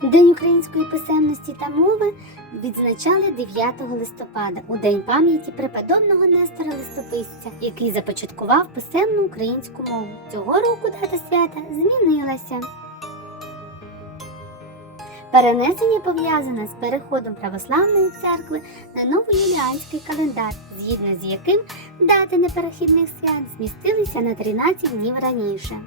День української писемності та мови відзначали 9 листопада у день пам'яті преподобного Нестора Листописця, який започаткував писемну українську мову. Цього року дата свята змінилася. Перенесення пов'язане з переходом православної церкви на новоюліанський календар, згідно з яким дати неперехідних свят змістилися на 13 днів раніше.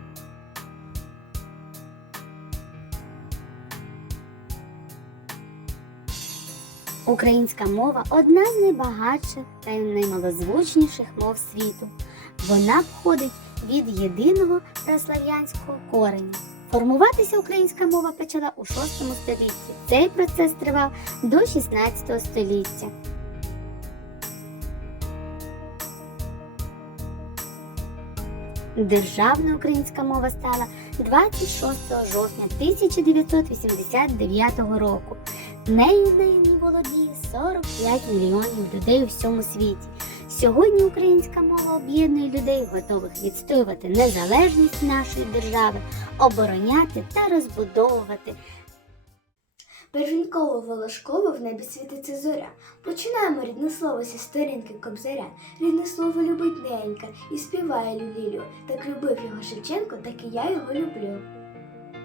Українська мова одна з найбагатших та наймалозвучніших мов світу. Вона походить від єдиного праслав'янського кореня. Формуватися українська мова почала у VI столітті. Цей процес тривав до 16 століття. Державна українська мова стала 26 жовтня 1989 року. Нею нині володіє 45 мільйонів людей у всьому світі. Сьогодні українська мова об'єднує людей, готових відстоювати незалежність нашої держави, обороняти та розбудовувати. Первінково волошково в небі світиться зоря. Починаємо рідне слово зі сторінки кобзаря. Рідне слово любить ненька і співає люлілю. Так любив його Шевченко, так і я його люблю.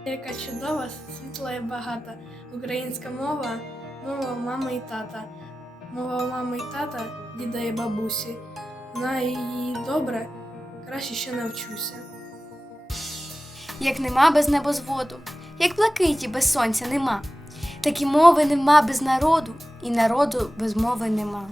Яка чудова, світла і багата. Українська мова, мова мами і тата. Мова мами і тата, діда і бабусі. Знаю її добре, краще ще навчуся. Як нема без небозводу, як блакиті без сонця нема, так і мови нема без народу, і народу без мови нема.